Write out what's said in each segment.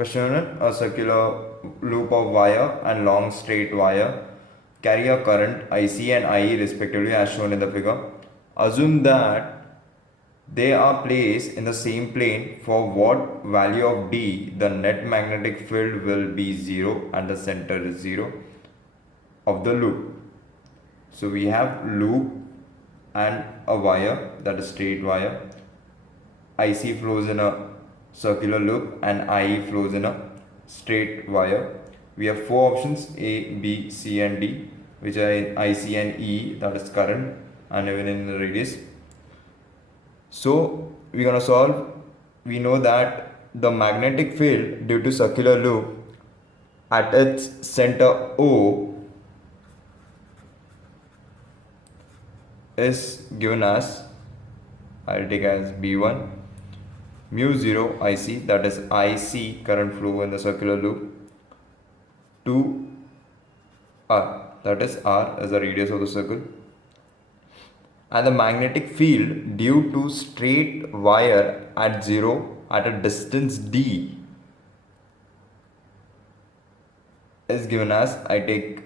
Question 1. A circular loop of wire and long straight wire carry a current IC and IE respectively as shown in the figure. Assume that they are placed in the same plane. For what value of D the net magnetic field will be 0 and the center is 0 of the loop. So we have loop and a wire, that is straight wire. IC flows in a circular loop and IE flows in a straight wire. We have four options A, B, C and D, which are in IC and E, that is current, and even in the radius. So we're gonna solve. We know that the magnetic field due to circular loop at its center O is given as, I'll take as B1 mu 0 IC, that is IC current flow in the circular loop, to R, that is R as the radius of the circle, and the magnetic field due to straight wire at 0 at a distance D is given as, I take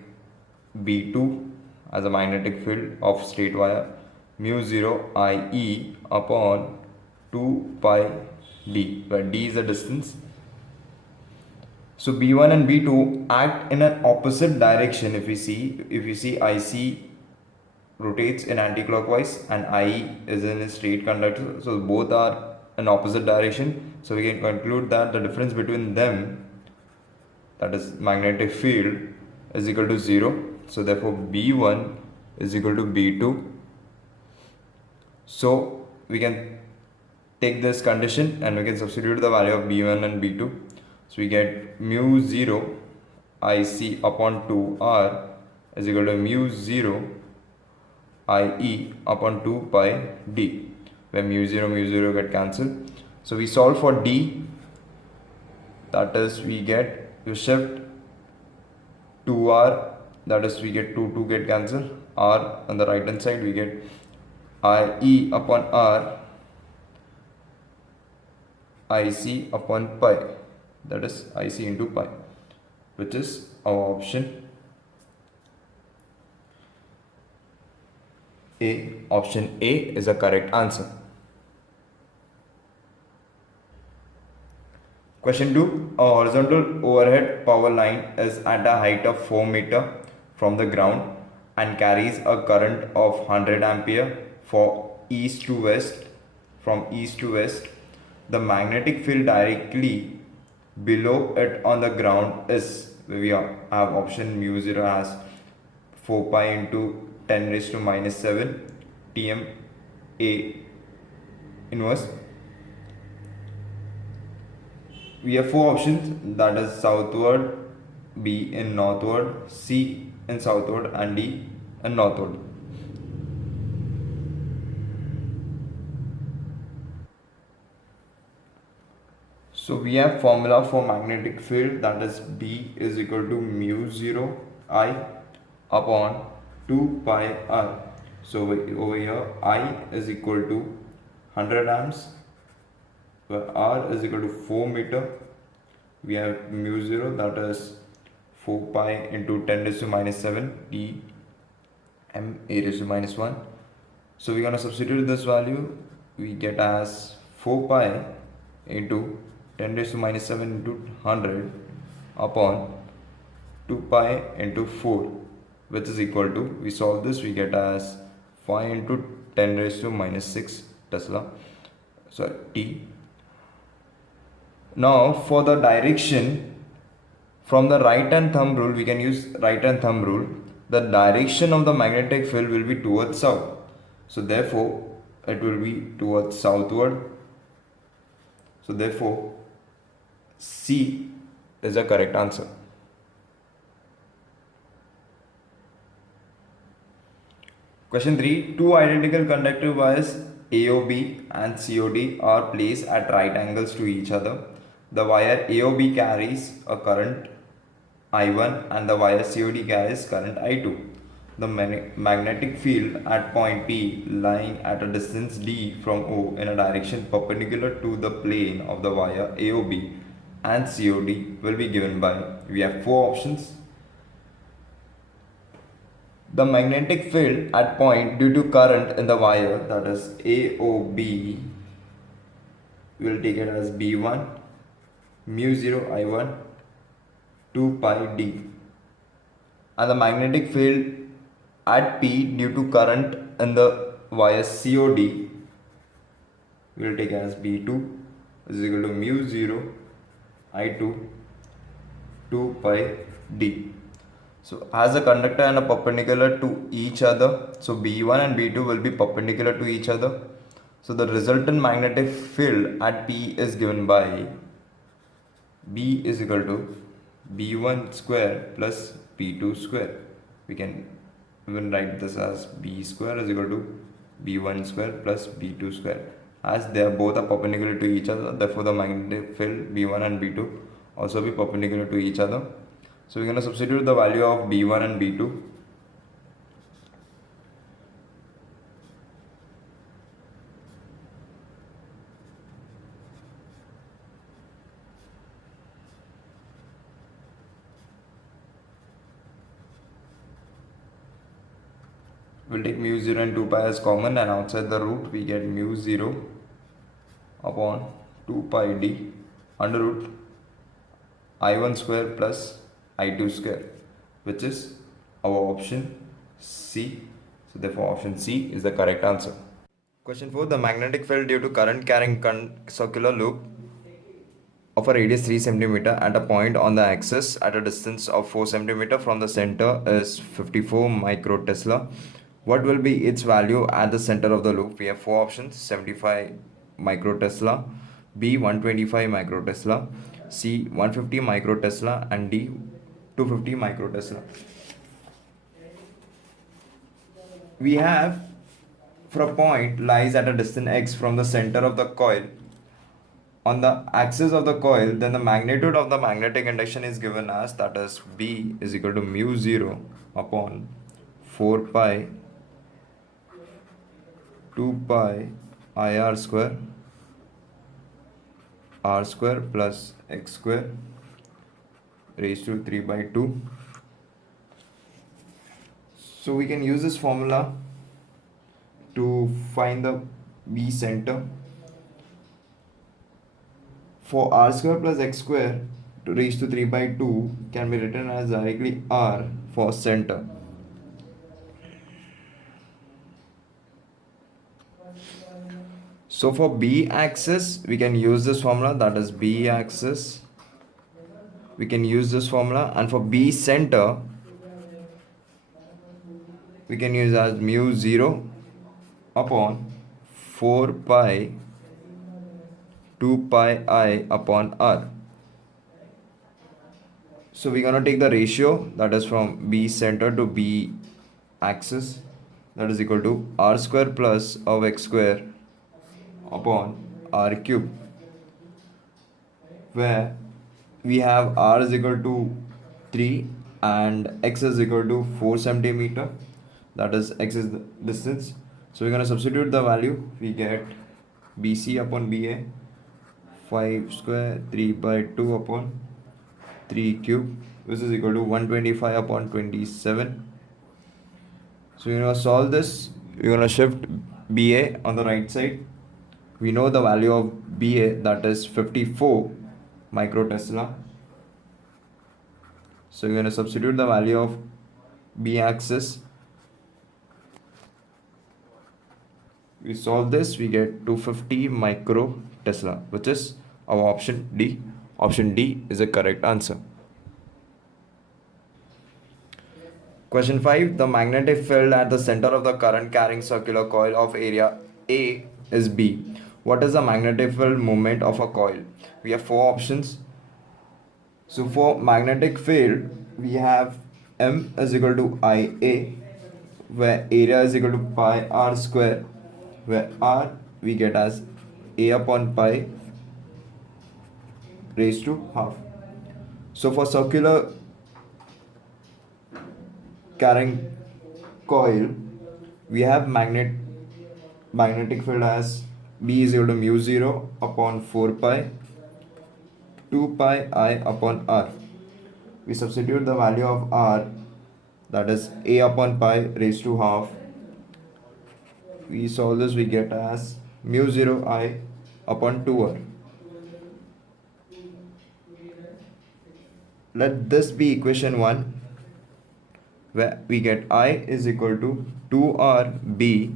B2 as a magnetic field of straight wire, mu 0 IE upon 2 pi D, where D is the distance. So B1 and B2 act in an opposite direction. If you see IC rotates in anti-clockwise and IE is in a straight conductor, so both are in opposite direction. So we can conclude that the difference between them, that is magnetic field, is equal to 0. So therefore B1 is equal to B2. So we can take this condition and we can substitute the value of B1 and B2. So we get mu 0 IC upon 2R is equal to mu 0 IE upon 2 pi D, where mu 0 get cancelled. So we solve for D, that is we shift 2R, that is we get 2 get cancelled, R on the right hand side we get IE upon R IC upon pi, that is IC into pi, which is our option A. Option A is a correct answer. Question 2. A horizontal overhead power line is at a height of 4 meters from the ground and carries a current of 100 ampere from east to west. The magnetic field directly below it on the ground is, we have option mu 0 as 4 pi into 10 raised to minus 7 Tm A inverse. We have four options, that is southward, B in northward, C in southward and D in northward. So we have formula for magnetic field, that is B is equal to mu 0 I upon 2 pi R. So over here I is equal to 100 amps, where R is equal to 4 meter. We have mu 0, that is 4 pi into 10 raised to minus 7 T M A raised to minus 1. So we're going to substitute this value. We get as 4 pi into 10 raised to minus 7 into 100 upon 2 pi into 4, which is equal to, we solve this, we get as 5 into 10 raised to minus 6 Tesla, sorry, T. Now for the direction, from the right hand thumb rule, we can use right hand thumb rule. The direction of the magnetic field will be towards south. So therefore it will be towards southward. So therefore C is the correct answer. Question 3. Two identical conductive wires AOB and COD are placed at right angles to each other. The wire AOB carries a current I1 and the wire COD carries current I2. The magnetic field at point P lying at a distance D from O in a direction perpendicular to the plane of the wire AOB and COD will be given by, we have four options. The magnetic field at point due to current in the wire, that is AOB, we will take it as B1 mu 0 I1 2 pi D. And the magnetic field at P due to current in the wire COD, we will take as B2 is equal to mu 0 I2 2 pi D. So as a conductor and a perpendicular to each other, so B1 and B2 will be perpendicular to each other. So the resultant magnetic field at P is given by B is equal to B1 square plus B2 square. We can even write this as B square is equal to B1 square plus B2 square. As they are both are perpendicular to each other, therefore the magnetic field B1 and B2 also be perpendicular to each other. So we're going to substitute the value of B1 and B2. We'll take mu 0 and 2 pi as common, and outside the root we get mu 0 upon 2 pi d under root I1 square plus I2 square, which is our option C. So therefore option C is the correct answer. Question 4. The magnetic field due to current carrying circular loop of a radius 3 cm at a point on the axis at a distance of 4 cm from the center is 54 microtesla. What will be its value at the center of the loop? We have four options: 75 microtesla, B 125 microtesla, C 150 microtesla, and D 250 microtesla. We have, for a point lies at a distance x from the center of the coil on the axis of the coil, then the magnitude of the magnetic induction is given as, that is B is equal to mu 0 upon 4 pi 2 pi IR square R square plus x square raised to 3 by 2. So we can use this formula to find the B center. For R square plus x square to raised to 3 by 2 can be written as directly R for center. So for B axis we can use this formula, that is B axis. We can use this formula, and for B center we can use as mu 0 upon 4 pi 2 pi I upon R. So we're gonna take the ratio, that is from B center to B axis, that is equal to R square plus of x square upon R cube, where we have R is equal to 3 and x is equal to 4 centimeter, that is x is the distance. So we're going to substitute the value. We get BC upon BA 5 square 3 by 2 upon 3 cube, which is equal to 125 upon 27. So we're going to solve this. We're going to shift BA on the right side. We know the value of BA, that is 54 microtesla. So we're going to substitute the value of B axis. We solve this, we get 250 microtesla, which is our option D. Option D is the correct answer. Question 5. The magnetic field at the center of the current carrying circular coil of area A is B. What is the magnetic field moment of a coil? We have four options. So for magnetic field, we have M is equal to IA, where area is equal to pi R square, where R we get as A upon pi raised to half. So for circular carrying coil, we have magnetic field as B is equal to mu 0 upon 4 pi 2 pi I upon r. We substitute the value of r, that is a upon pi raised to half. We solve this, we get as mu 0 I upon 2r. Let this be equation 1, where we get I is equal to 2rb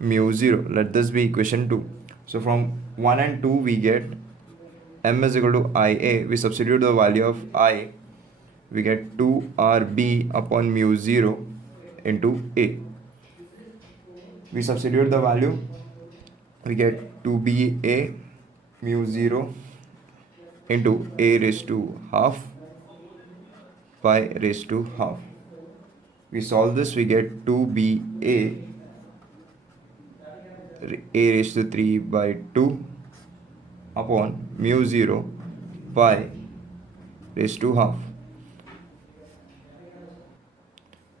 mu 0. Let this be equation 2. So from 1 and 2 we get m is equal to ia. We substitute the value of I, we get 2rb upon mu 0 into a. We substitute the value, we get 2ba mu 0 into a raised to half pi raised to half. We solve this, we get 2ba a raised to 3 by 2 upon mu 0 pi raised to half,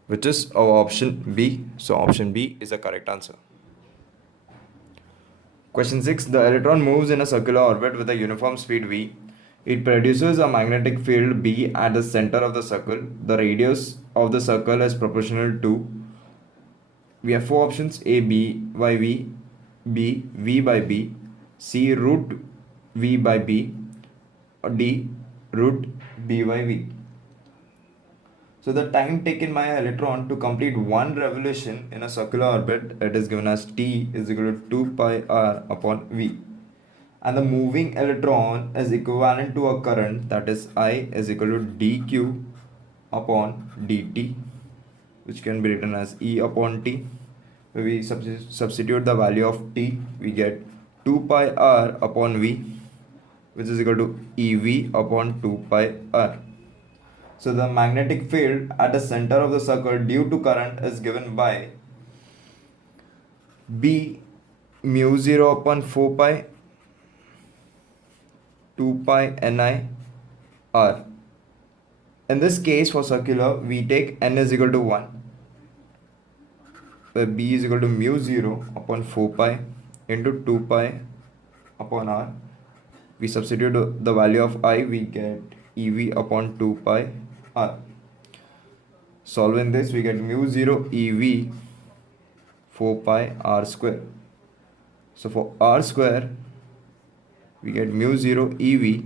which is our option B. So option B is the correct answer. Question 6. The electron moves in a circular orbit with a uniform speed v. It produces a magnetic field B at the center of the circle. The radius of the circle is proportional to. We have four options: A, B by V, B, V by B, C, root V by B, or D, root B by V. So the time taken by an electron to complete one revolution in a circular orbit, it is given as T is equal to 2 pi r upon V. And the moving electron is equivalent to a current, that is I is equal to dq upon dt, which can be written as E upon T. When we substitute the value of T, we get 2 pi r upon V, which is equal to EV upon 2 pi r. So the magnetic field at the center of the circle due to current is given by B mu 0 upon 4 pi 2 pi ni r. In this case, for circular, we take n is equal to 1, where B is equal to mu 0 upon 4 pi into 2 pi upon r. We substitute the value of I, we get EV upon 2 pi r. Solving this, we get mu 0 EV 4 pi r square. So for r square, we get mu 0 EV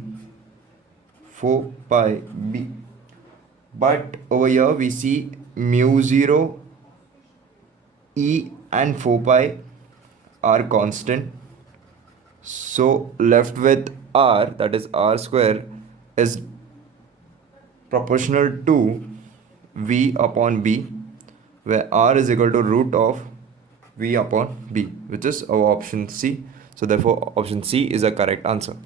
4 pi b. But over here we see mu 0 E and 4 pi are constant. So left with r, that is r square, is proportional to V upon B, where r is equal to root of V upon B, which is our option C. So therefore option C is a correct answer.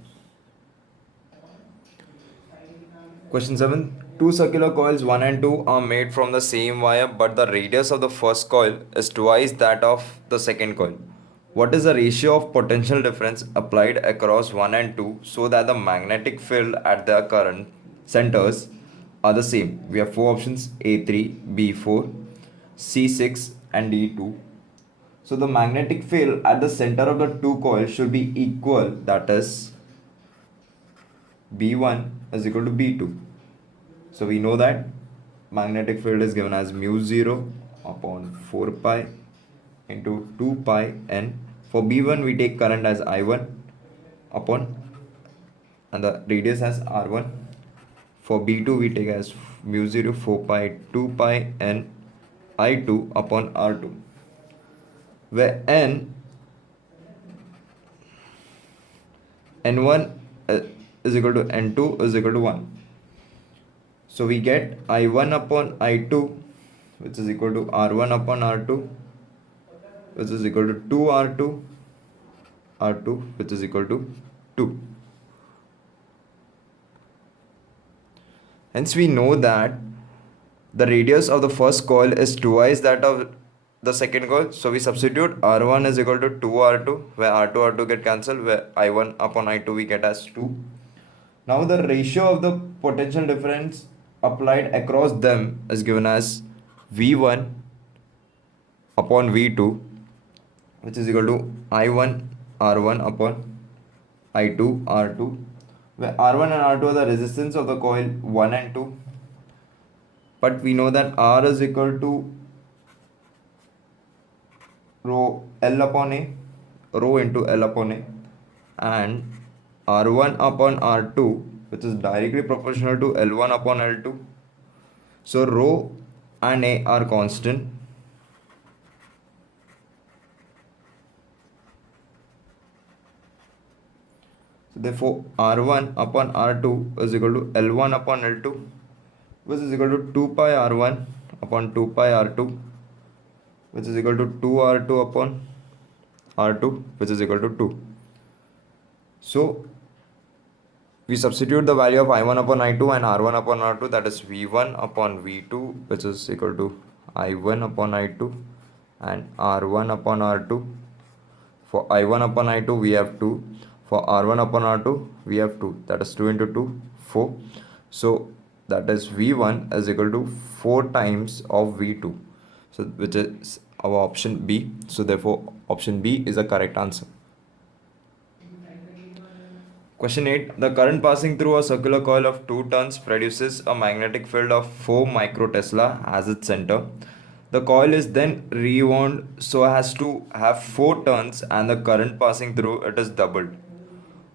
Question 7. Two circular coils 1 and 2 are made from the same wire, but the radius of the first coil is twice that of the second coil. What is the ratio of potential difference applied across 1 and 2 so that the magnetic field at their current centers are the same? We have four options: A3, B4, C6 and D2. So the magnetic field at the center of the two coils should be equal, that is B1 is equal to B2. So we know that magnetic field is given as mu 0 upon 4 pi into 2 pi n. For B1 we take current as I1 upon, and the radius as R1. For B2 we take as mu 0 4 pi 2 pi n I2 upon R2, where n1 is equal to n2 is equal to 1. So we get I1 upon I2, which is equal to R1 upon R2, which is equal to 2R2, R2, which is equal to 2. Hence we know that the radius of the first coil is twice that of the second coil. So we substitute R1 is equal to 2R2, where R2, R2 get cancelled, where I1 upon I2 we get as 2. Now the ratio of the potential difference applied across them is given as V1 upon V2, which is equal to I1 R1 upon I2 R2, where R1 and R2 are the resistance of the coil 1 and 2. But we know that R is equal to rho L upon A, rho into L upon A, and R1 upon R2, which is directly proportional to L1 upon L2. So rho and A are constant. So therefore R1 upon R2 is equal to L1 upon L2, which is equal to 2 pi R1 upon 2 pi R2, which is equal to 2 R2 upon R2, which is equal to 2. So we substitute the value of I1 upon I2 and R1 upon R2, that is V1 upon V2, which is equal to I1 upon I2 and R1 upon R2. For I1 upon I2 we have 2. For R1 upon R2 we have 2. That is 2 into 2, 4. So that is V1 is equal to 4 times of V2. So which is our option B. So therefore option B is the correct answer. Question 8. The current passing through a circular coil of 2 turns produces a magnetic field of 4 microtesla as its center. The coil is then rewound so as to have 4 turns and the current passing through it is doubled.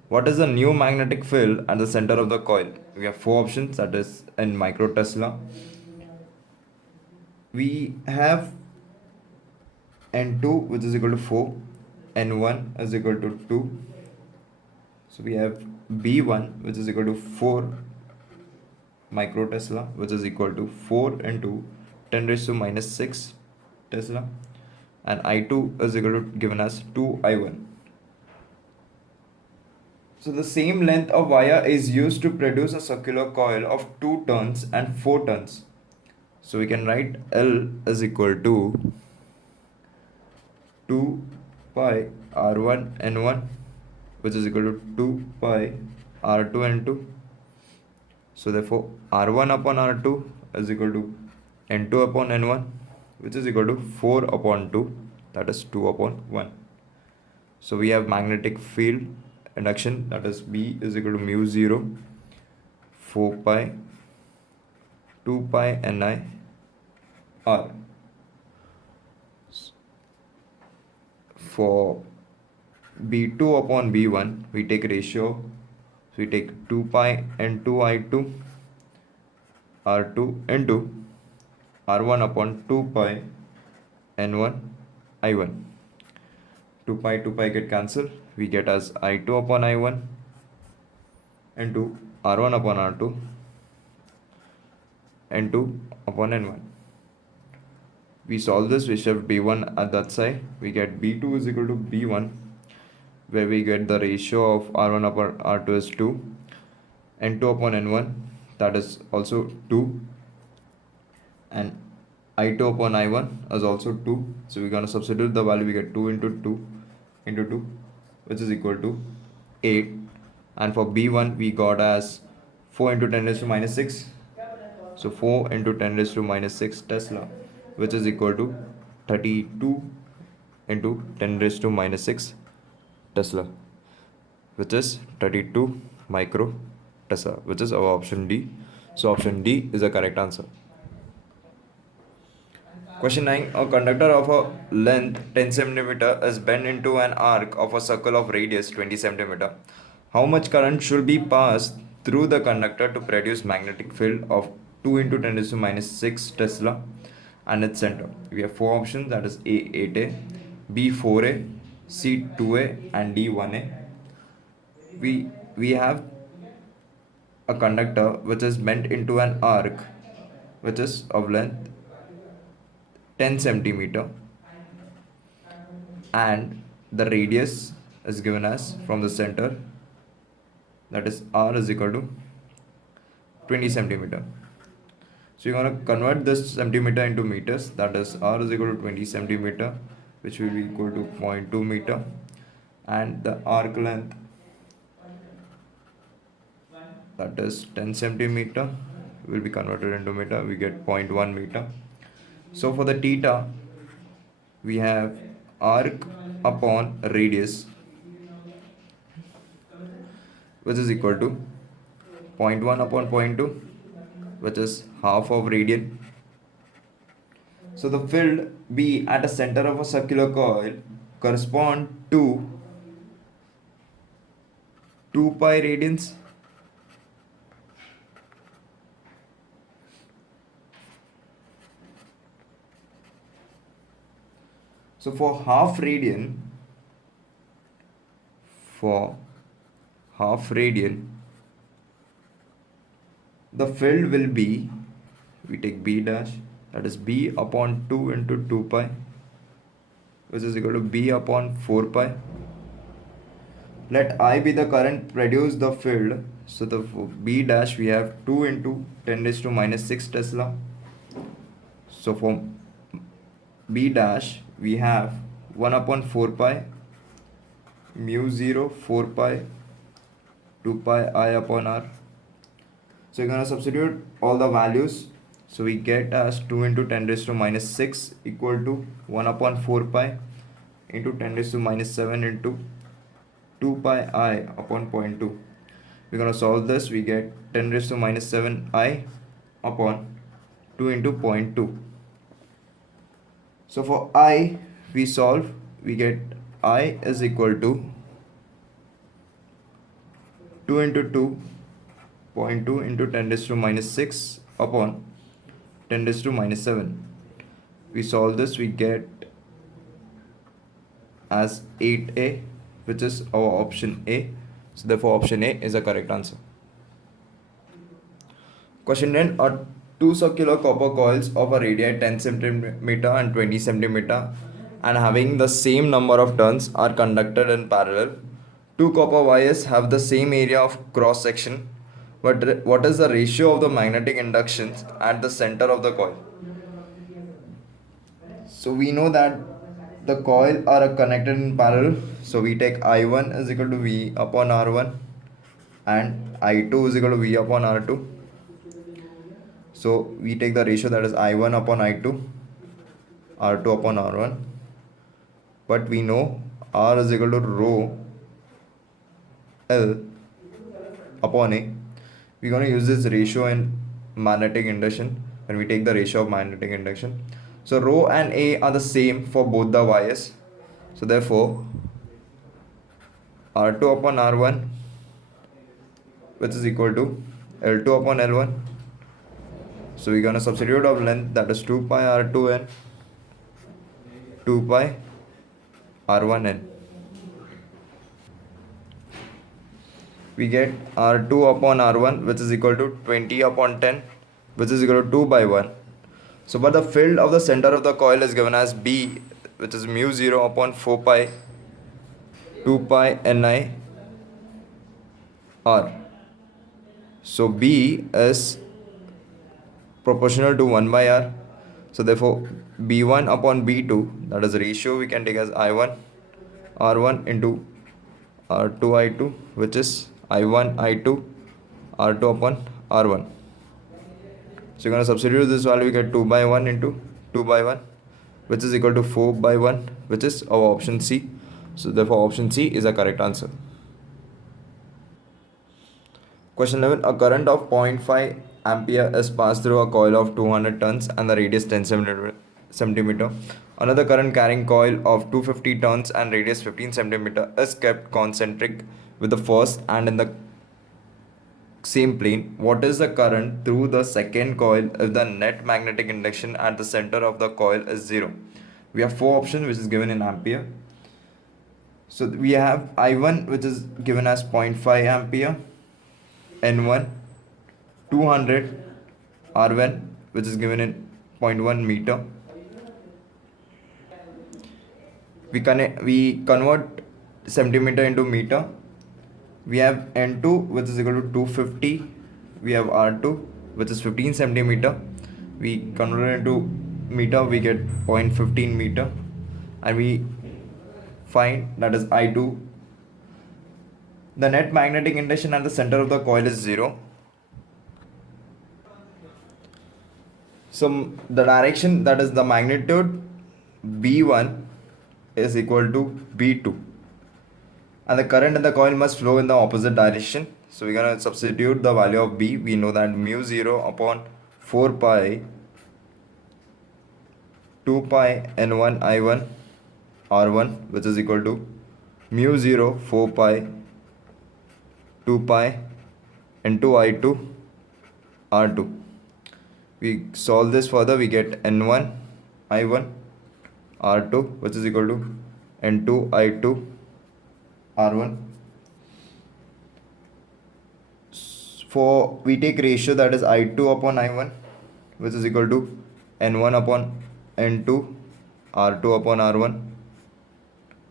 What is the new magnetic field at the center of the coil? We have 4 options, that is in microtesla. We have N2 which is equal to 4, N1 is equal to 2. So we have B1 which is equal to 4 microtesla, which is equal to 4 into 10 raised to minus 6 Tesla, and I2 is equal to given as 2I1. So the same length of wire is used to produce a circular coil of 2 turns and 4 turns. So we can write L is equal to 2 pi R1 N1, which is equal to 2 pi R2 N2. So therefore R1 upon R2 is equal to N2 upon N1, which is equal to 4 upon 2, that is 2 upon 1. So we have magnetic field induction, that is B is equal to mu 0 4 pi 2 pi Ni R. For B2 upon B1 we take ratio, so we take 2 pi N2 I2 R2 into R1 upon 2 pi N1 I1. 2 pi get cancelled, we get as I2 upon I1 into R1 upon R2 N2 upon N1. We solve this, we shift B1 at that side, we get B2 is equal to B1, where we get the ratio of R1 upon R2 is 2, N2 upon N1, that is also 2, and I2 upon I1 is also 2. So we're going to substitute the value, we get 2 into 2 into 2, which is equal to 8. And for B1 we got as 4 into 10 raised to minus 6. So 4 into 10 raised to minus 6 Tesla, which is equal to 32 into 10 raised to minus 6 Tesla, which is 32 micro Tesla, which is our option D. So option D is the correct answer. Question 9. A conductor of a length 10 cm is bent into an arc of a circle of radius 20 cm. How much current should be passed through the conductor to produce magnetic field of 2 into 10 raised to minus 6 Tesla and its center? We have 4 options, that is A 8A, B 4A, C 2A and D 1A. We have a conductor which is bent into an arc which is of length 10 centimeter, and the radius is given as from the center, that is R is equal to 20 centimeter. So you're going to convert this centimeter into meters, that is R is equal to 20 centimeter, which will be equal to 0.2 meter, and the arc length, that is 10 centimeter, will be converted into meter, we get 0.1 meter. So for the theta we have arc upon radius, which is equal to 0.1 upon 0.2, which is half of radian. So the field B at the center of a circular coil correspond to 2 pi radians. So for half radian, the field will be, we take B dash, that is B upon 2 into 2 pi, which is equal to B upon 4 pi. Let I be the current produce the field. So the B dash we have 2 into 10 raised to minus 6 Tesla. So for B dash we have 1 upon 4 pi mu 0 4 pi 2 pi I upon R. So you're going to substitute all the values. So we get as 2 into 10 raised to minus 6 equal to 1 upon 4 pi into 10 raised to minus 7 into 2 pi I upon 0.2. We're going to solve this. We get 10 raised to minus 7 I upon 2 into 0.2. So for I, we solve, we get I is equal to 2 into 2.2 into 10 raised to minus 6 upon 10 raised to minus 7. We solve this, we get as 8A, which is our option A. So therefore option A is a correct answer. Question 10. Are two circular copper coils of a radii 10 centimeter and 20 centimeter and having the same number of turns are conducted in parallel. Two copper wires have the same area of cross section, but what is the ratio of the magnetic inductions at the center of the coil? So we know that the coil are connected in parallel. So we take I1 is equal to V upon R1 and I2 is equal to V upon R2. So we take the ratio, that is I1 upon I2, R2 upon R1. But we know R is equal to rho L upon A. We're going to use this ratio in magnetic induction when we take the ratio of magnetic induction. So rho and A are the same for both the wires. So therefore R2 upon R1, which is equal to L2 upon L1. So we're going to substitute of length, that is 2 pi R2n, 2 pi R1n. We get R2 upon R1, which is equal to 20 upon 10, which is equal to 2 by 1. So but the field of the center of the coil is given as B, which is mu 0 upon 4 pi 2 pi Ni R. So B is proportional to 1 by R. So therefore B1 upon B2, that is the ratio we can take as I1 R1 into R2 I2, which is I1 I2 R2 upon R1. So you're going to substitute this value, we get 2 by 1 into 2 by 1, which is equal to 4 by 1, which is our option C. So therefore option C is a correct answer. Question 11. A current of 0.5 ampere is passed through a coil of 200 turns and the radius 10 centimeter. Another current carrying coil of 250 turns and radius 15 centimeter is kept concentric with the first and in the same plane. What is the current through the second coil if the net magnetic induction at the center of the coil is 0? We have four options, which is given in ampere. So we have I1, which is given as 0.5 ampere, N1 200, R1, which is given in 0.1 meter. We convert centimeter into meter. We have N2, which is equal to 250. We have R2, which is 15 centimeter. We convert it into meter, we get 0.15 meter, and we find that is I2. The net magnetic induction at the center of the coil is 0. So the direction, that is the magnitude B1 is equal to B2, and the current in the coil must flow in the opposite direction. So we're gonna substitute the value of B. We know that mu 0 upon 4 pi 2 pi n1 I1 R1, which is equal to mu 0 4 pi 2 pi into I2 R2. We solve this further, we get n1 I1 R2, which is equal to n2 I2 R1. For we take ratio, that is I2 upon I1, which is equal to n1 upon n2 R2 upon R1.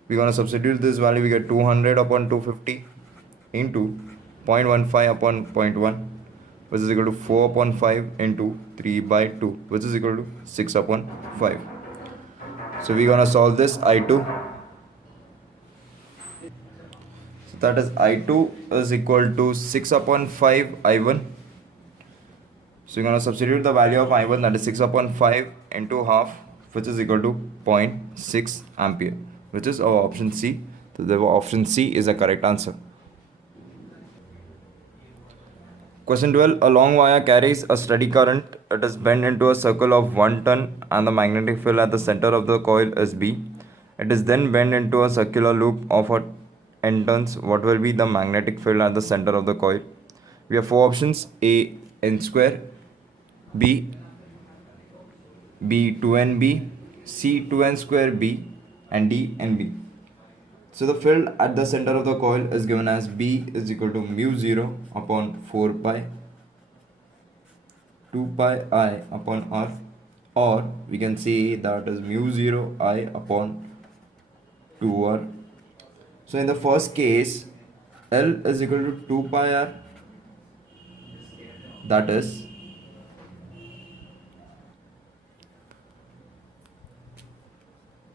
We're going to substitute this value, we get 200 upon 250 into 0.15 upon 0.1, which is equal to 4 upon 5 into 3 by 2, which is equal to 6 upon 5. So we're going to solve this I2. So that is I2 is equal to 6 upon 5 I1. So you're going to substitute the value of I1, that is 6 upon 5 into half, which is equal to 0.6 ampere, which is our option C. So therefore option C is the correct answer. Question 12. A long wire carries a steady current. It is bent into a circle of 1 ton and the magnetic field at the center of the coil is B. It is then bent into a circular loop of n turns. What will be the magnetic field at the center of the coil? We have four options: A n square, B 2nb, C 2n square b, and D nb. So the field at the center of the coil is given as B is equal to mu 0 upon 4 pi 2 pi I upon R, or we can say that is mu 0 I upon 2R. So in the first case, L is equal to 2 pi R, that is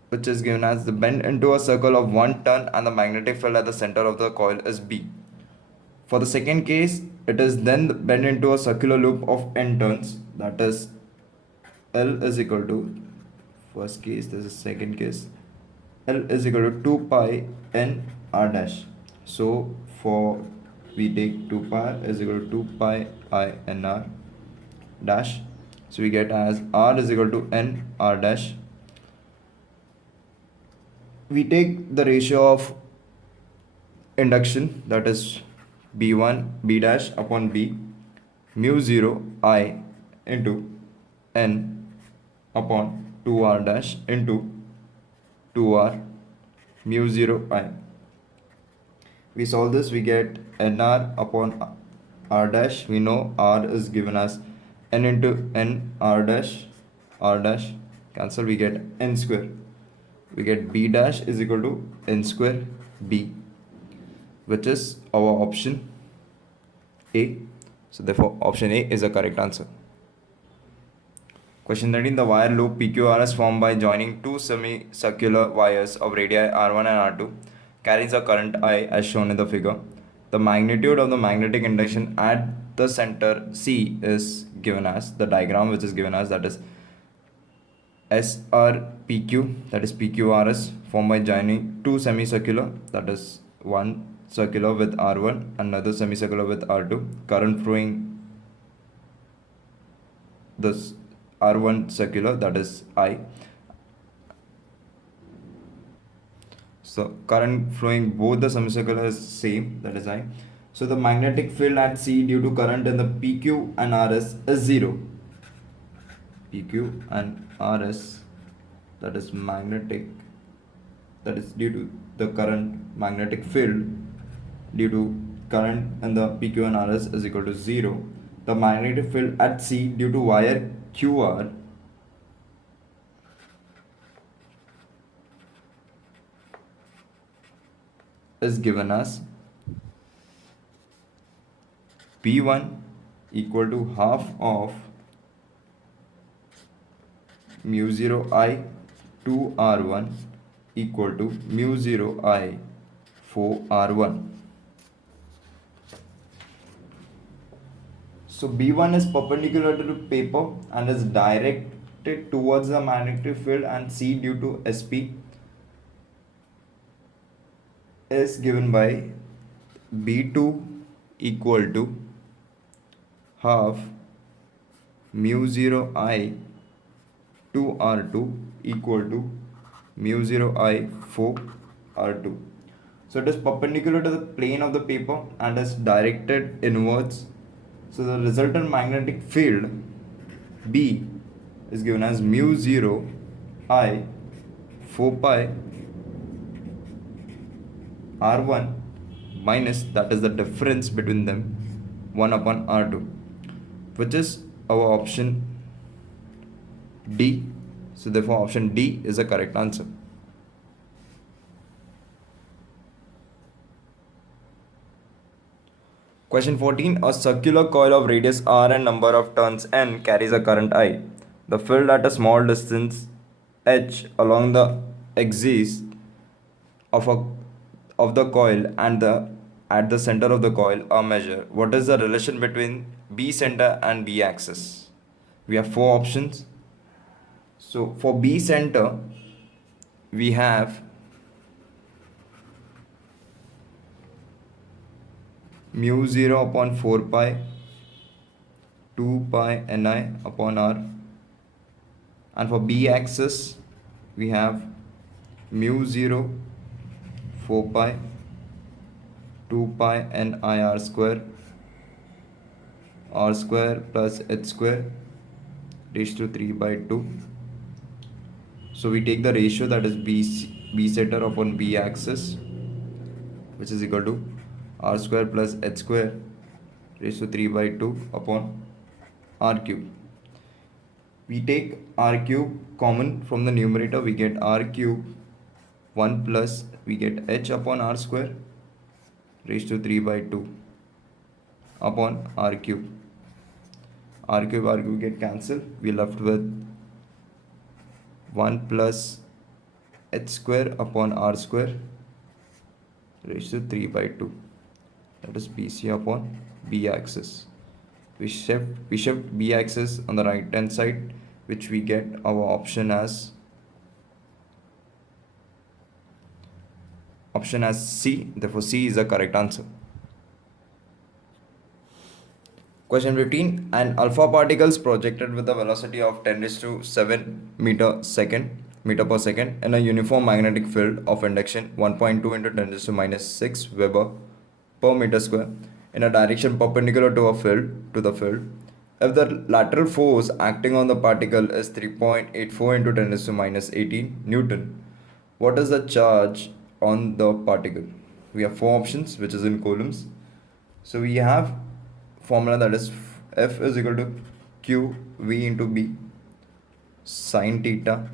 which is given as the bend into a circle of 1 turn and the magnetic field at the center of the coil is B. For the second case, it is then bent into a circular loop of n turns, that is L is equal to, first case, this is second case, L is equal to 2 pi n R dash. So for we take 2 pi is equal to 2 pi I n R dash. So we get as R is equal to n R dash. We take the ratio of induction, that is B1 B dash upon B mu 0 I into n upon 2R dash into 2R mu 0 I. We solve this, we get nr upon R dash. We know R is given as n into n R dash, cancel, we get n square. We get B dash is equal to n square B, which is our option A. So therefore option A is the correct answer. Question 13. The wire loop PQRS formed by joining two semicircular wires of radii R1 and R2 carries a current I as shown in the figure. The magnitude of the magnetic induction at the center C is given as, the diagram which is given as, that is SRPQ, that is PQRS, formed by joining two semicircular, that is one circular with R1, another semicircular with R2, current flowing this R1 circular, that is I. So current flowing both the semicircular is same, that is I. So the magnetic field at C due to current in the PQ and RS is 0. PQ and RS, that is magnetic, that is due to the current, magnetic field due to current in the PQ and RS is equal to 0. The magnetic field at C due to wire QR is given as P1 equal to half of mu 0 I 2 R1 equal to mu 0 I 4 R1. So B1 is perpendicular to the paper and is directed towards the magnetic field, and C due to SP is given by B2 equal to half mu 0 I to R2 equal to mu 0 I 4 R2. So it is perpendicular to the plane of the paper and is directed inwards. So the resultant magnetic field B is given as mu 0 I 4 pi R1 minus, that is the difference between them, 1 upon R2, which is our option D. So therefore option D is the correct answer. Question 14. A circular coil of radius r and number of turns n carries a current I. The field at a small distance h along the axis of the coil and at the center of the coil are measured. What is the relation between B center and B axis? We have four options. So for B center, we have mu 0 upon 4 pi 2 pi ni upon r, and for B axis we have mu 0 4 pi 2 pi ni r square plus h square raised to 3 by 2. So we take the ratio, that is B center upon B axis, which is equal to r square plus h square raised to 3 by 2 upon r cube. We take r cube common from the numerator, we get r cube 1 plus we get h upon r square raised to 3 by 2 upon r cube. R cube get cancelled. We left with 1 plus h square upon r square raised to 3 by 2. That is BC upon B axis. We shift B axis on the right hand side, which we get our option as C. Therefore C is the correct answer. Question 15. An alpha particle is projected with a velocity of 10 raised to 7 meter per second in a uniform magnetic field of induction 1.2 into 10 raised to minus 6 Weber per meter square in a direction perpendicular to the field. If the lateral force acting on the particle is 3.84 into 10 raised to minus 18 Newton, what is the charge on the particle? We have four options, which is in coulombs. So we have formula, that is F is equal to Q V into B sine theta,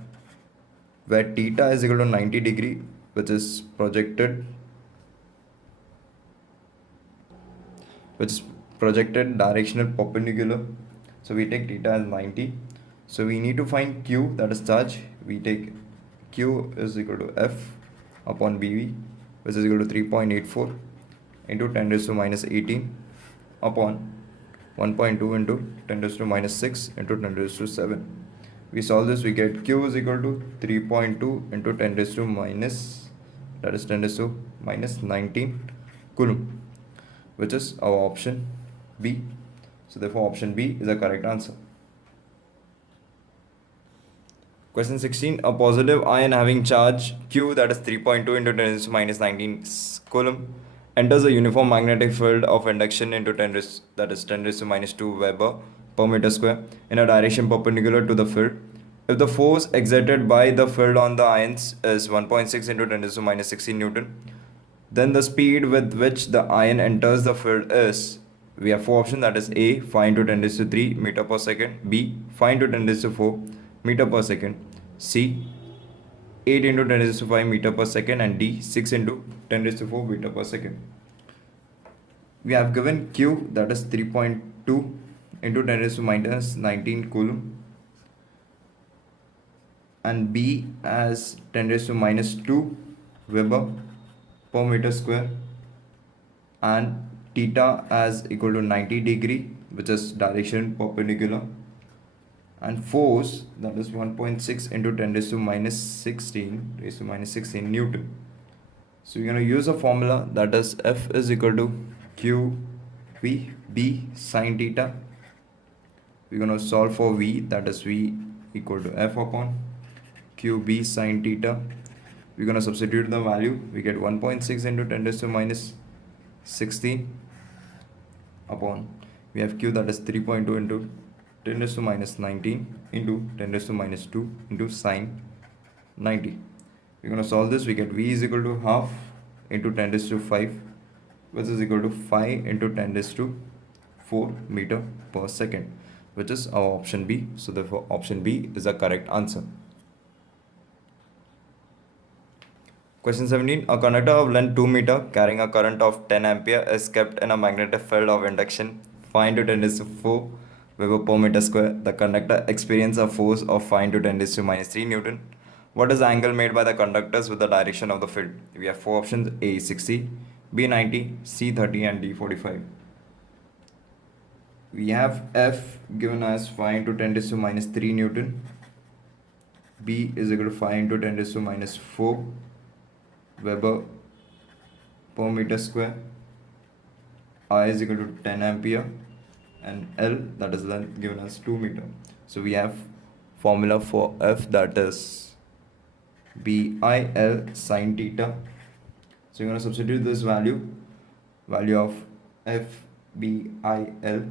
where theta is equal to 90 degree, which is projected directional perpendicular. So we take theta as 90. So we need to find Q, that is charge. We take Q is equal to F upon BV, which is equal to 3.84 into 10 raised to minus 18 upon 1.2 into 10 raised to minus 6 into 10 raised to 7. We solve this, we get Q is equal to 3.2 into 10 raised to minus, that is 10 raised to minus 19 coulomb, which is our option B. So therefore option B is the correct answer. Question 16. A positive ion having charge Q, that is 3.2 into 10 raised to minus 19 coulomb, enters a uniform magnetic field of induction into 10 raised, that is 10 raised to minus 2 Weber per meter square in a direction perpendicular to the field. If the force exerted by the field on the ions is 1.6 into 10 raised to minus 16 Newton, then the speed with which the ion enters the field is, we have four options, that is A 5 into 10 raised to 3 meter per second, B 5 into 10 raised to 4 meter per second, C 8 into 10 raised to 5 meter per second, and D 6 into 10 raised to 4 meter per second. We have given Q, that is 3.2 into 10 raised to minus 19 coulomb, and B as 10 raised to minus 2 Weber per meter square, and theta as equal to 90 degree, which is direction perpendicular, and force, that is 1.6 into 10 raised to minus 16 Newton. So we're going to use a formula, that is F is equal to Q v b sine theta. We're going to solve for v, that is v equal to f upon qb sine theta. We're going to substitute the value. We get 1.6 into 10 raised to minus 16 upon, we have q, that is 3.2 into 10 raised to minus 19 into 10 raised to minus 2 into sine 90. We're going to solve this. We get v is equal to half into 10 raised to 5, which is equal to 5 into 10 raised to 4 meter per second, which is our option B. So therefore option B is the correct answer. Question 17. A conductor of length 2 meter carrying a current of 10 ampere is kept in a magnetic field of induction 5 into 10 raised to 4 Weber per meter square. The conductor experiences a force of 5 into 10 raised to minus 3 Newton. What is the angle made by the conductors with the direction of the field? We have four options: A 60, B 90, C 30 and D 45. We have F given as 5 into 10 raised to minus 3 Newton. B is equal to 5 into 10 raised to minus 4 Weber per meter square. I is equal to 10 ampere and L, that is length, given as 2 meter. So we have formula for F, that is BIL sine theta. So you're going to substitute this value of F BIL.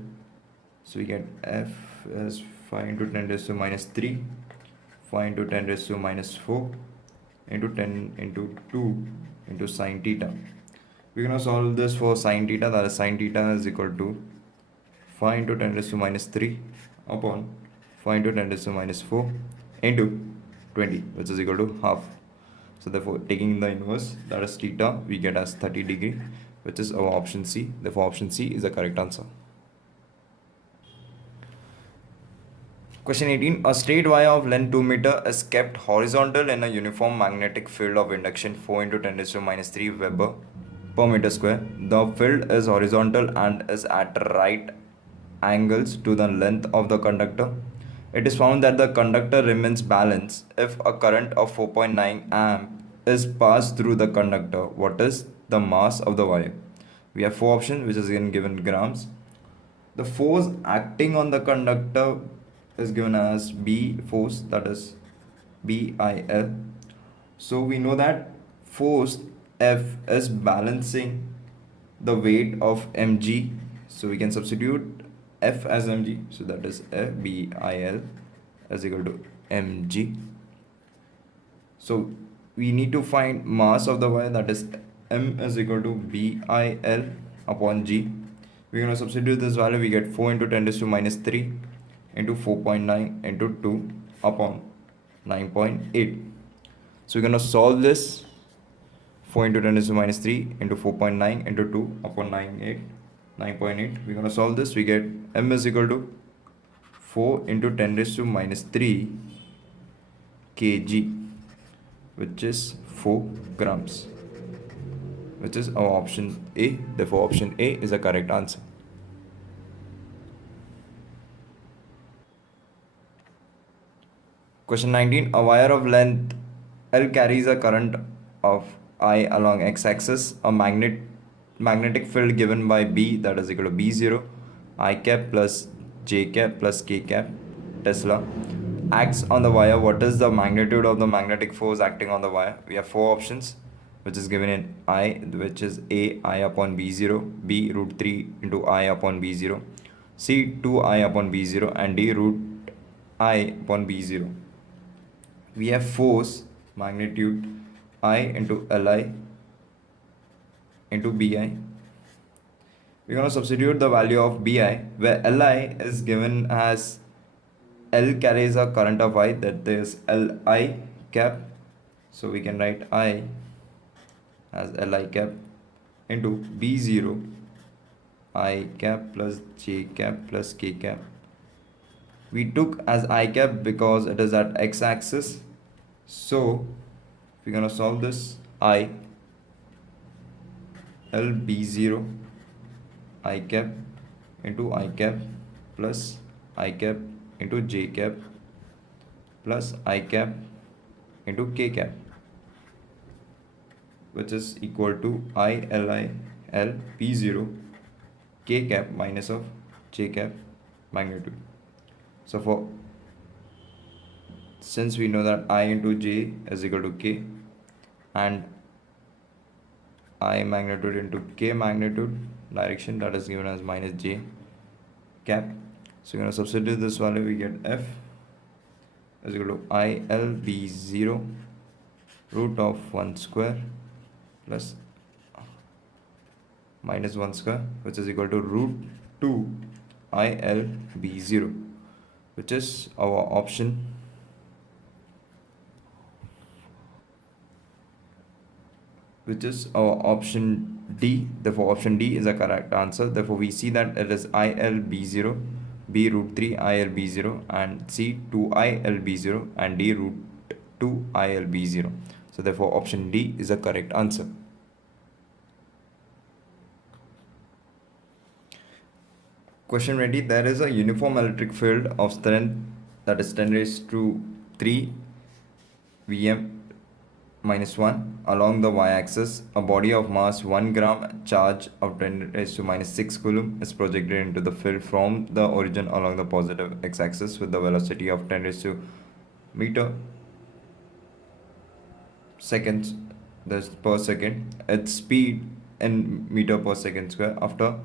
So we get F as 5 into 10 raised to minus 3, 5 into 10 raised to minus 4 into 10 into 2 into sine theta. We're going to solve this for sine theta, that is sine theta is equal to 5 into 10 raised to minus 3 upon 5 into 10 raised to minus 4 into 20, which is equal to half. So therefore taking the inverse, that is theta, we get as 30 degree, which is our option C. Therefore option C is the correct answer. Question 18. A straight wire of length 2 meter is kept horizontal in a uniform magnetic field of induction 4 into 10 raised to minus 3 Weber per meter square. The field is horizontal and is at right angles to the length of the conductor. It is found that the conductor remains balanced if a current of 4.9 amp is passed through the conductor. What is the mass of the wire? We have four options, which is again given grams. The force acting on the conductor is given as B force, that is BIL. So we know that force F is balancing the weight of mg, so we can substitute F as mg, so that is BIL is equal to mg. So we need to find mass of the wire, that is M is equal to BIL upon G. We're going to substitute this value. We get 4 into 10 raised to minus 3 into 4.9 into 2 upon 9.8. So we're going to solve this. 4 into 10 raised to minus 3 into 4.9 into 2 upon 9.8. We're going to solve this. We get M is equal to 4 into 10 raised to minus 3 kg, which is 4 grams, which is our option A. Therefore option A is the correct answer. Question 19. A wire of length L carries a current of I along x-axis. A magnetic field given by B, that is equal to B0 I cap plus J cap plus K cap Tesla, acts on the wire. What is the magnitude of the magnetic force acting on the wire? We have four options, which is given in I, which is A I upon B0, B root 3 into I upon B0, C 2 I upon B0 and D root I upon B0. We have force magnitude I into Li into Bi. We're going to substitute the value of Bi, where Li is given as L carries a current of I, that is Li cap. So we can write I as Li cap into B0 I cap plus J cap plus K cap. We took as I cap because it is at x-axis. So we're going to solve this. I L B0 I cap into I cap plus I cap into J cap plus I cap into K cap, which is equal to I Li L P0 k cap minus of j cap magnitude. So for since we know that I into j is equal to k and I magnitude into k magnitude direction, that is given as minus j cap. So you're going to substitute this value, we get f is equal to ILB0 root of 1 square plus minus 1 square, which is equal to root 2 ILB0, which is our option D. Therefore option D is the correct answer. Therefore we see that it is ILB0, B root 3 ILB0, and C 2 ILB0, and D root 2 ILB0. So therefore option D is the correct answer. Question 20. There is a uniform electric field of strength that is 10 raised to 3 Vm minus 1 along the y-axis. A body of mass 1 gram charge of 10 raised to minus 6 coulomb is projected into the field from the origin along the positive x-axis with the velocity of 10 raised to meter seconds per second. Its speed in meter per second square after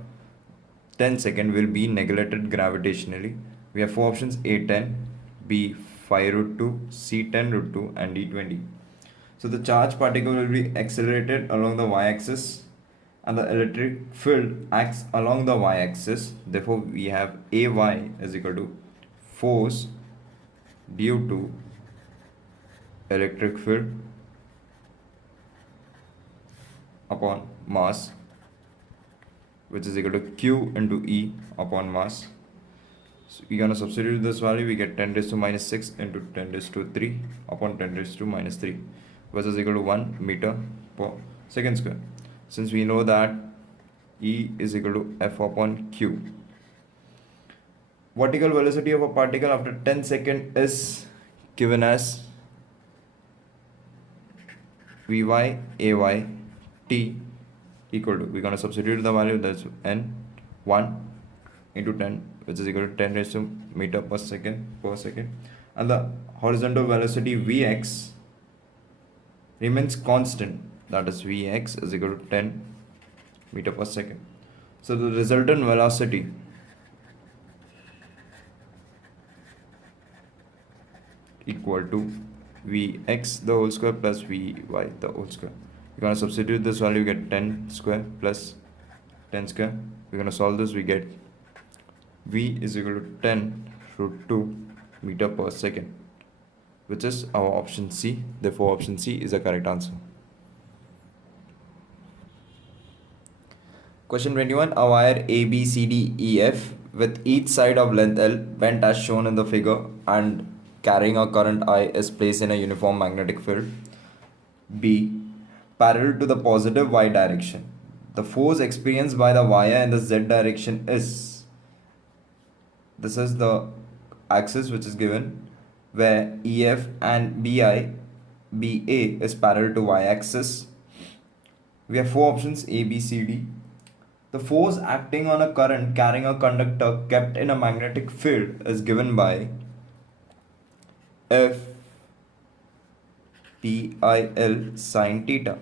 10 seconds will be neglected gravitationally. We have four options: A 10, B 5 root 2, C 10 root 2, and D 20. So the charged particle will be accelerated along the y-axis and the electric field acts along the y-axis. Therefore we have AY is equal to force due to electric field upon mass, which is equal to Q into E upon mass. So we're gonna substitute this value, we get 10 raised to minus 6 into 10 raised to 3 upon 10 raised to minus 3, which is equal to 1 meter per second square. Since we know that E is equal to F upon Q. Vertical velocity of a particle after 10 seconds is given as Vy Ay T equal to, we're going to substitute the value, that's n 1 into 10, which is equal to 10 raised to meter per second, and the horizontal velocity Vx remains constant, that is Vx is equal to 10 meter per second. So the resultant velocity equal to Vx the whole square plus Vy the whole square. We're going to substitute this value, we get 10 square plus 10 square. We're going to solve this, we get V is equal to 10 root 2 meter per second, which is our option C. Therefore option C is the correct answer. Question 21. A wire ABCDEF with each side of length L bent as shown in the figure and carrying a current I is placed in a uniform magnetic field B parallel to the positive y direction. The force experienced by the wire in the z direction is, this is the axis which is given, where EF and BA is parallel to y axis. We have four options A, B, C, D. The force acting on a current carrying a conductor kept in a magnetic field is given by F PIL sin theta.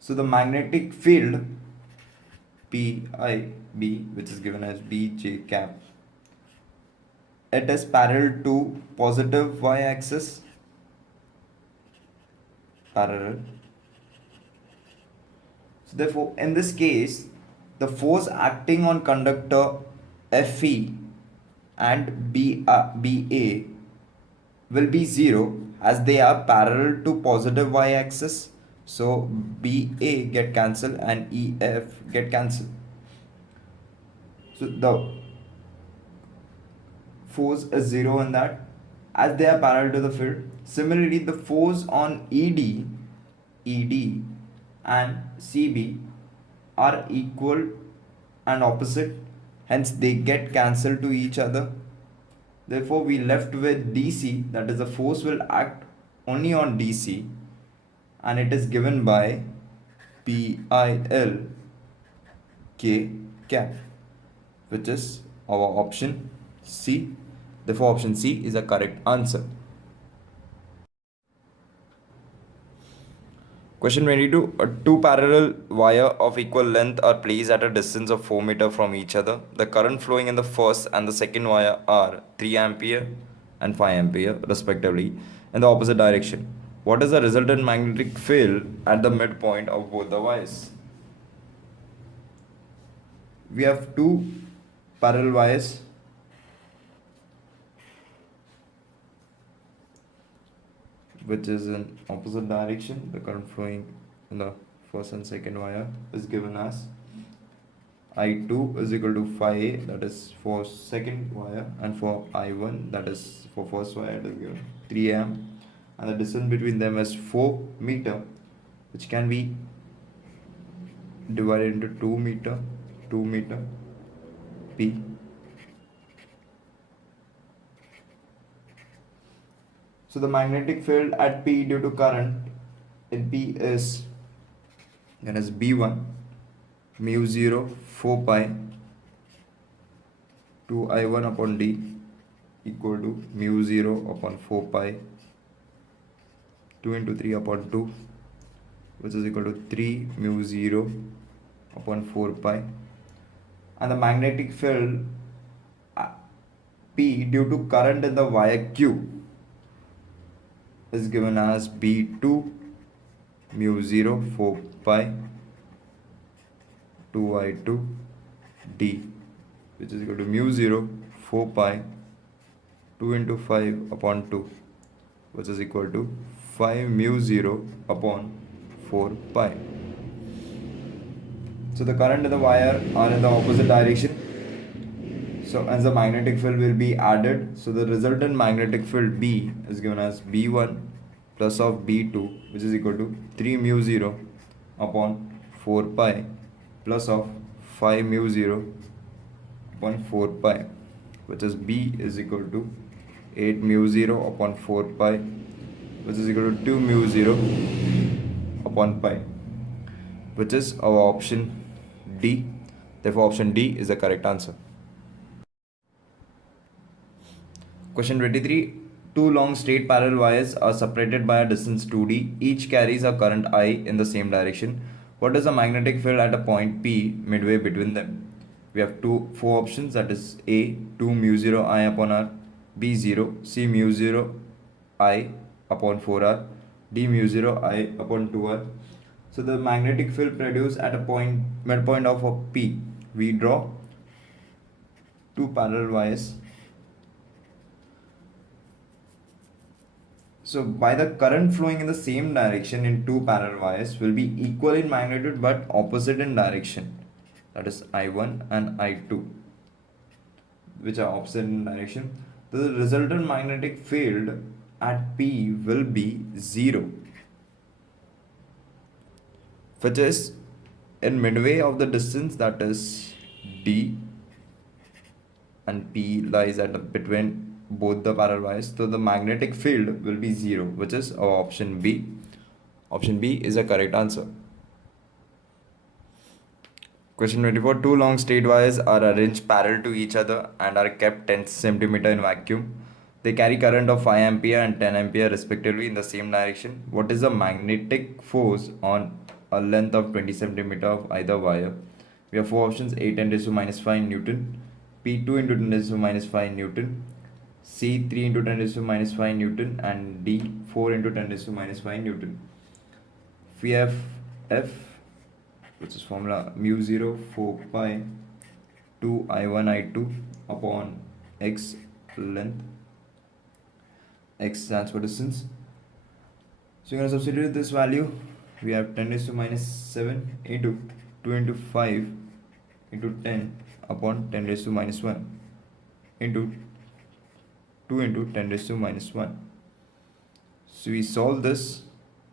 So the magnetic field PIB, which is given as BJ cap, it is parallel to positive y axis, parallel. So therefore in this case the force acting on conductor FE and BA will be 0 as they are parallel to positive y axis. So BA get cancelled and EF get cancelled. So the force is 0 in that as they are parallel to the field. Similarly, the force on ED and CB are equal and opposite, hence they get cancelled to each other. Therefore we left with DC, that is the force will act only on DC, and it is given by PIL K cap, which is our option C. Therefore, option C is the correct answer. Question 22. Two parallel wire of equal length are placed at a distance of 4 meters from each other. The current flowing in the first and the second wire are 3 ampere and 5 ampere respectively in the opposite direction. What is the resultant magnetic field at the midpoint of both the wires? We have two parallel wires which is in opposite direction. The current flowing in the first and second wire is given as I2 is equal to 5A, that is for second wire, and for I1, that is for first wire, it is given 3 amp, and the distance between them is 4 meter, which can be divided into 2 meter P. So the magnetic field at P due to current in P is then as B1 mu 0 4 pi 2 I1 upon D equal to mu 0 upon 4 pi 2 into 3 upon 2, which is equal to 3 mu 0 upon 4 pi, and the magnetic field P due to current in the wire Q is given as B2 mu 0 4 pi 2I2 D, which is equal to mu 0 4 pi 2 into 5 upon 2, which is equal to 5 mu 0 upon 4 pi. So the current in the wire are in the opposite direction. So as the magnetic field will be added, so the resultant magnetic field B is given as B1 plus of B2, which is equal to 3 mu 0 upon 4 pi plus of 5 mu 0 upon 4 pi, which is B is equal to 8 mu 0 upon 4 pi, which is equal to 2 mu 0 upon pi, which is our option D. Therefore, option D is the correct answer. Question 23. Two long straight parallel wires are separated by a distance 2d. Each carries a current I in the same direction. What is the magnetic field at a point P midway between them? We have four options, that is A 2 mu 0 I upon R, B 0, C mu 0 I upon 4R, D mu 0 I upon 2R. So the magnetic field produced at a point midpoint of a P. We draw two parallel wires. So by the current flowing in the same direction in two parallel wires will be equal in magnitude but opposite in direction, that is I1 and I2, which are opposite in direction. The resultant magnetic field at P will be 0, which is in midway of the distance, that is D, and P lies at between both the parallel wires. So the magnetic field will be 0, which is our option B. Option B is the correct answer. Question 24. Two long straight wires are arranged parallel to each other and are kept 10 cm in vacuum. They carry current of 5 ampere and 10 ampere respectively in the same direction. What is the magnetic force on a length of 20 cm of either wire? We have four options: A 10 raised to minus 5 Newton, P 2 into 10 raised to minus 5 Newton, C 3 into 10 raised to minus 5 Newton, and D 4 into 10 raised to minus 5 Newton. We have F, which is formula mu 0 4 pi 2 I1 I2 upon X length. X stands for distance. So you're going to substitute this value. We have 10 raised to minus 7 into 2 into 5 into 10 upon 10 raised to minus 1 into 2 into 10 raised to minus 1. So we solve this,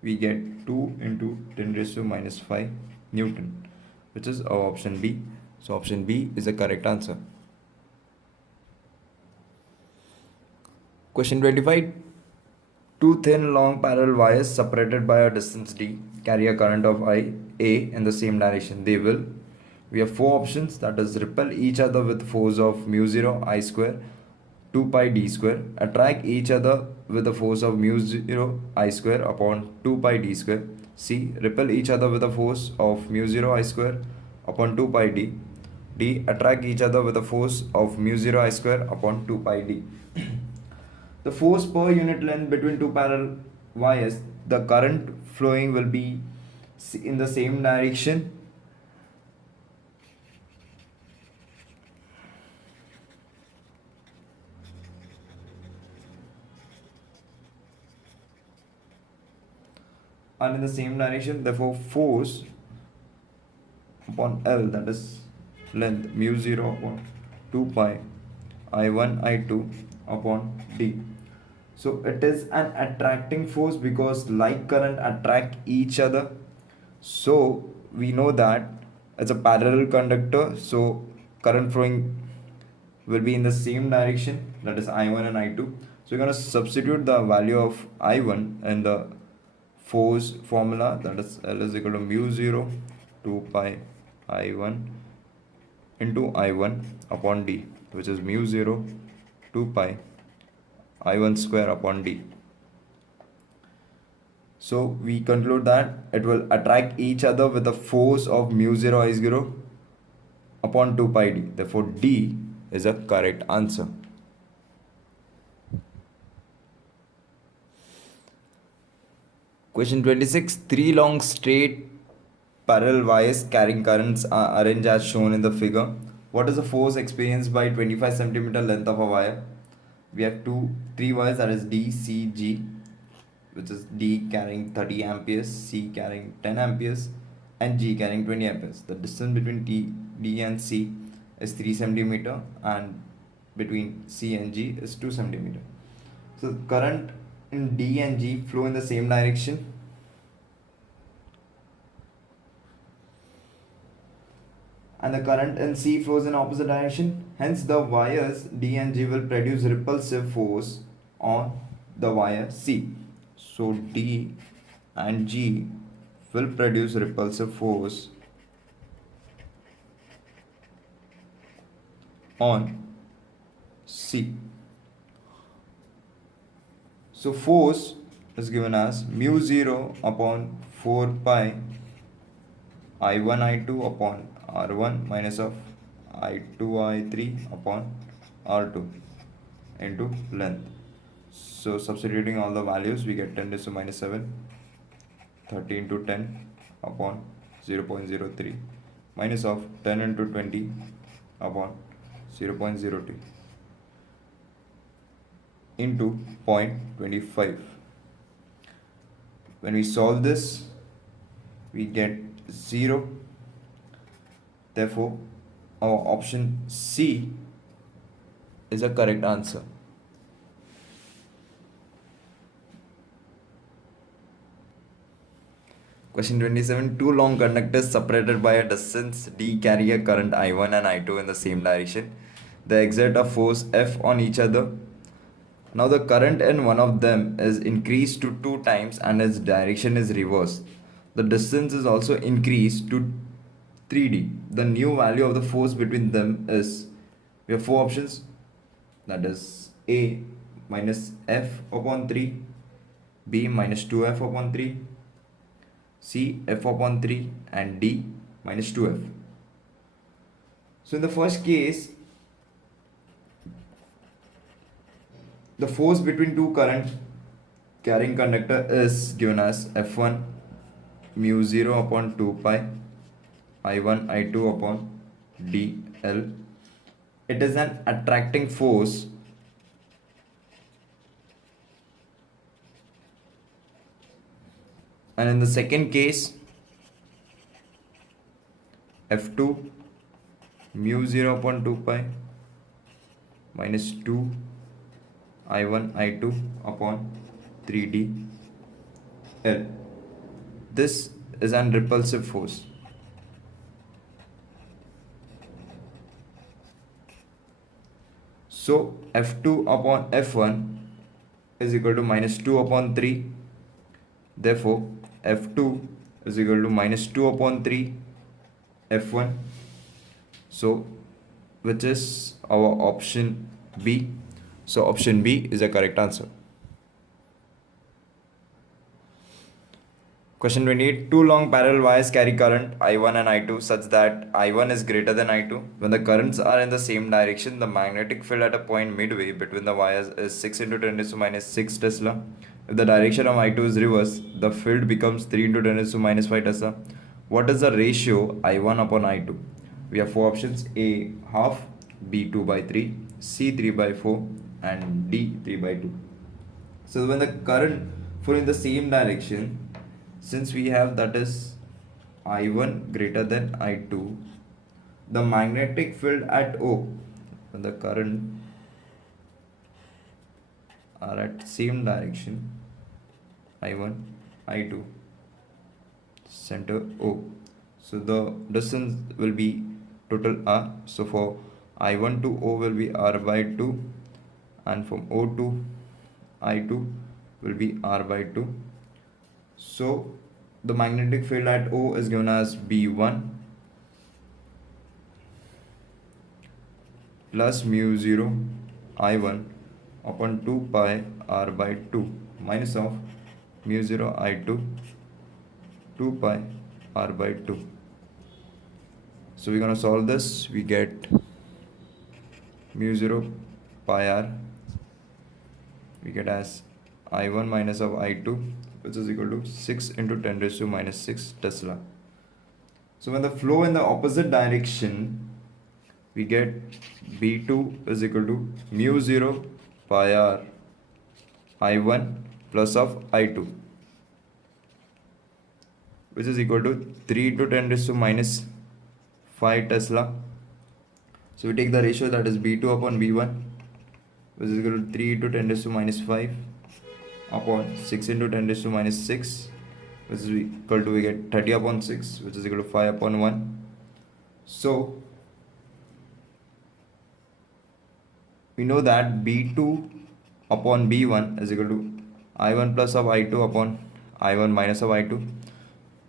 we get 2 into 10 raised to minus 5 Newton, which is our option B. So option B is the correct answer. Question 25. Two thin long parallel wires separated by a distance d carry a current of I A in the same direction. We have four options, that is repel each other with force of mu 0 I square 2 pi d square, attract each other with a force of mu 0 I square upon 2 pi d square. C. Repel each other with a force of mu 0 I square upon 2 pi d. D. Attract each other with a force of mu 0 I square upon 2 pi d. The force per unit length between two parallel wires, the current flowing will be in the same direction. And in the same direction, therefore force upon L, that is length mu 0 upon 2 pi I1 I2 upon D. So it is an attracting force because like current attract each other. So we know that it's a parallel conductor, so current flowing will be in the same direction, that is I1 and I2. So we're going to substitute the value of I1 in the force formula, that is L is equal to mu 0 2 pi I1 into I1 upon D, which is mu 0 2 pi I1 square upon D. So we conclude that it will attract each other with the force of mu 0 I0 upon 2 pi D. Therefore D is a correct answer. Question 26. Three long straight parallel wires carrying currents are arranged as shown in the figure. What is the force experienced by 25 centimeter length of a wire? We have three wires, that is D, C, G, which is D carrying 30 amperes, C carrying 10 amperes, and G carrying 20 amperes. The distance between D and C is 3 centimeter, and between C and G is 2 centimeter. So current in D and G flow in the same direction. And the current in C flows in opposite direction. Hence the wires D and G will produce repulsive force on the wire C. So D and G will produce repulsive force on C. So force is given as mu 0 upon 4 pi I1 I2 upon R1 minus of I2 I3 upon R2 into length. So substituting all the values, we get 10 raised to minus 7, 30 into 10 upon 0.03 minus of 10 into 20 upon 0.02 into 0.25. When we solve this, we get 0. Therefore, our option C is a correct answer. Question 27. Two long conductors separated by a distance d carry a current I1 and I2 in the same direction. They exert a force F on each other. Now the current in one of them is increased to 2 times and its direction is reversed. The distance is also increased to 3d. The new value of the force between them is, we have four options, that is A minus F upon 3, B minus 2F upon 3, C F upon 3, and D minus 2F. So in the first case, the force between two current carrying conductor is given as F1 mu 0 upon 2 pi I1 I2 upon dl. It is an attracting force and in the second case F2 mu 0 upon 2 pi minus 2 I1 I2 upon 3d L. This is an repulsive force. So F2 upon F1 is equal to minus 2 upon 3. Therefore, F2 is equal to minus 2 upon 3 F1. So, which is our option B. So, option B is the correct answer. Question 28. Two long parallel wires carry current I1 and I2 such that I1 is greater than I2. When the currents are in the same direction, the magnetic field at a point midway between the wires is 6 into 10 raised to minus 6 Tesla. If the direction of I2 is reverse, the field becomes 3 into 10 raised to minus 5 Tesla. What is the ratio I1 upon I2? We have four options: A half, B 2 by 3, C 3 by 4, and D 3 by 2. So when the current flow in the same direction, since we have that is I1 greater than I2, the magnetic field at O, when the current are at same direction, I1, I2, center O. So the distance will be total R. So for I1 to O will be R by 2, and from O to I2 will be R by 2. So the magnetic field at O is given as B1 plus mu 0 I1 upon 2 pi R by 2 minus of mu 0 I2 2 pi R by 2. So we're going to solve this. We get mu 0 pi R, we get as I1 minus of I2, which is equal to 6 into 10 raised to minus 6 Tesla. So when the flow in the opposite direction, we get B2 is equal to mu 0 pi R I1 plus of I2, which is equal to 3 into 10 raised to minus 5 Tesla. So we take the ratio, that is B2 upon B1, which is equal to 3 into 10 raised to minus 5 upon 6 into 10 raised to minus 6, which is equal to, we get 30 upon 6, which is equal to 5 upon 1. So we know that B2 upon B1 is equal to I1 plus of I2 upon I1 minus of I2.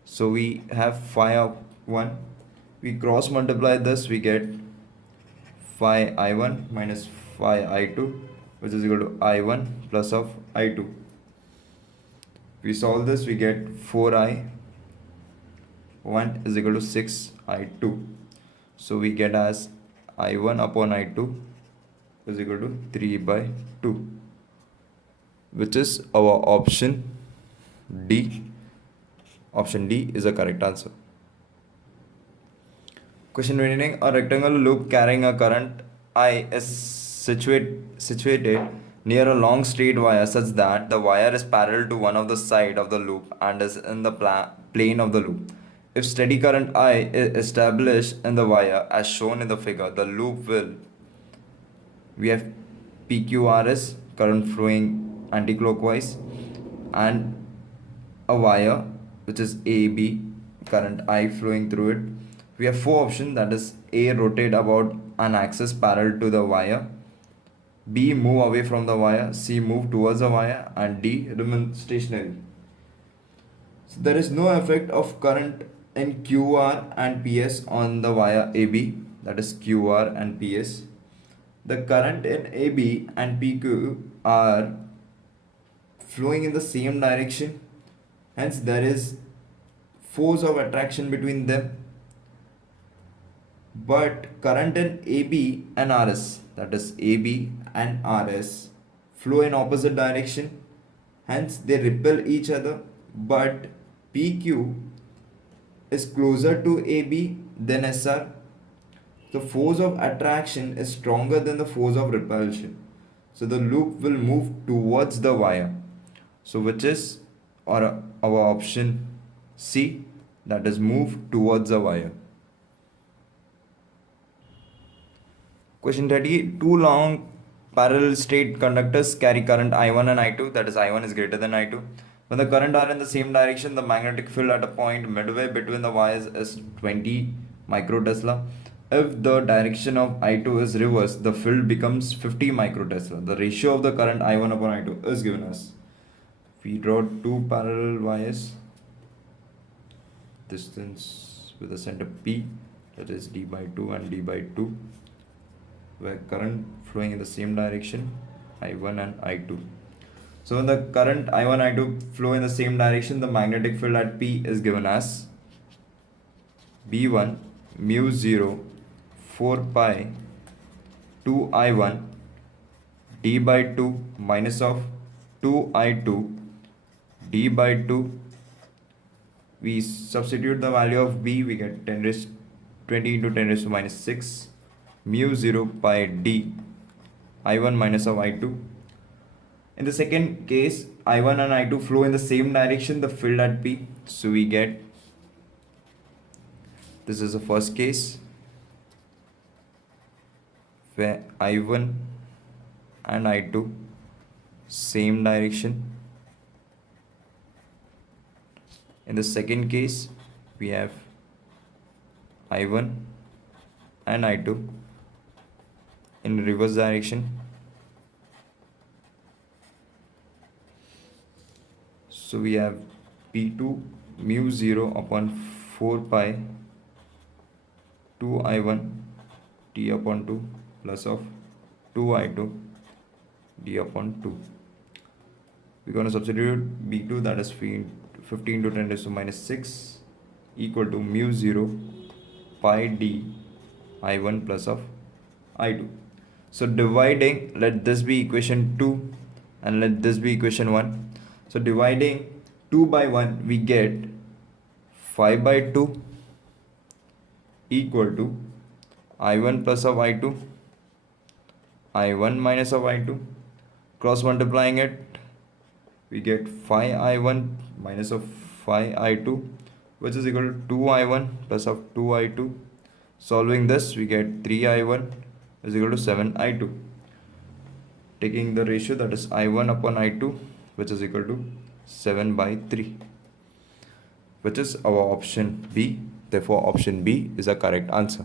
So we have 5 of 1. We cross multiply this, we get 5 I1 minus 5 I2, which is equal to I1 plus of I2. We solve this, we get 4I1 is equal to 6I2. So we get as I1 upon I2 is equal to 3 by 2, which is our option D. Option D is the correct answer. Question 29. A rectangular loop carrying a current I is situated near a long straight wire such that the wire is parallel to one of the side of the loop and is in the plane of the loop. If steady current I is established in the wire as shown in the figure, the loop will, we have PQRS, current flowing anticlockwise, and a wire which is AB, current I flowing through it. We have four options, that is A, rotate about an axis parallel to the wire, B, move away from the wire, C, move towards the wire, and D, remain stationary. So there is no effect of current in QR and PS on the wire AB, that is QR and PS. The current in AB and PQ are flowing in the same direction, hence there is force of attraction between them. But current in AB and RS, that is AB and RS, flow in opposite direction, hence they repel each other. But PQ is closer to AB than SR. The force of attraction is stronger than the force of repulsion. So the loop will move towards the wire. So which is our option C, that is move towards the wire. Question 30. Two long parallel straight conductors carry current I1 and I2, that is I1 is greater than I2. When the current are in the same direction, the magnetic field at a point midway between the wires is 20 microtesla. If the direction of I2 is reversed, the field becomes 50 microtesla. The ratio of the current I1 upon I2 is given as. We draw two parallel wires, distance with a center P, that is d by 2 and d by 2, where current flowing in the same direction, I1 and I2. So when the current I1 I2 flow in the same direction, the magnetic field at P is given as B1 mu 0 4 pi 2 I1 d by 2 minus of 2 I2 d by 2. We substitute the value of B, we get 20 into 10 raised to minus 6 mu 0 pi d I1 minus of I2. In the second case, I1 and I2 flow in the same direction, the field at P. So we get, this is the first case where I1 and I2 same direction. In the second case, we have I1 and I2 in reverse direction. So we have P2 mu 0 upon 4 pi 2 I1 d upon 2 plus of 2 I2 d upon 2. We're going to substitute B2, that is 15 into 10 raised to minus 6 equal to mu 0 pi d I1 plus of I2. So dividing, let this be equation 2 and let this be equation 1. So dividing 2 by 1, we get 5 by 2 equal to I1 plus of I2, I1 minus of I2. Cross multiplying it, we get 5I1 minus of 5I2, which is equal to 2I1 plus of 2I2. Solving this, we get 3I1 is equal to 7I2. Taking the ratio, that is I1 upon I2, which is equal to 7 by 3, which is our option B. Therefore, option B is a correct answer.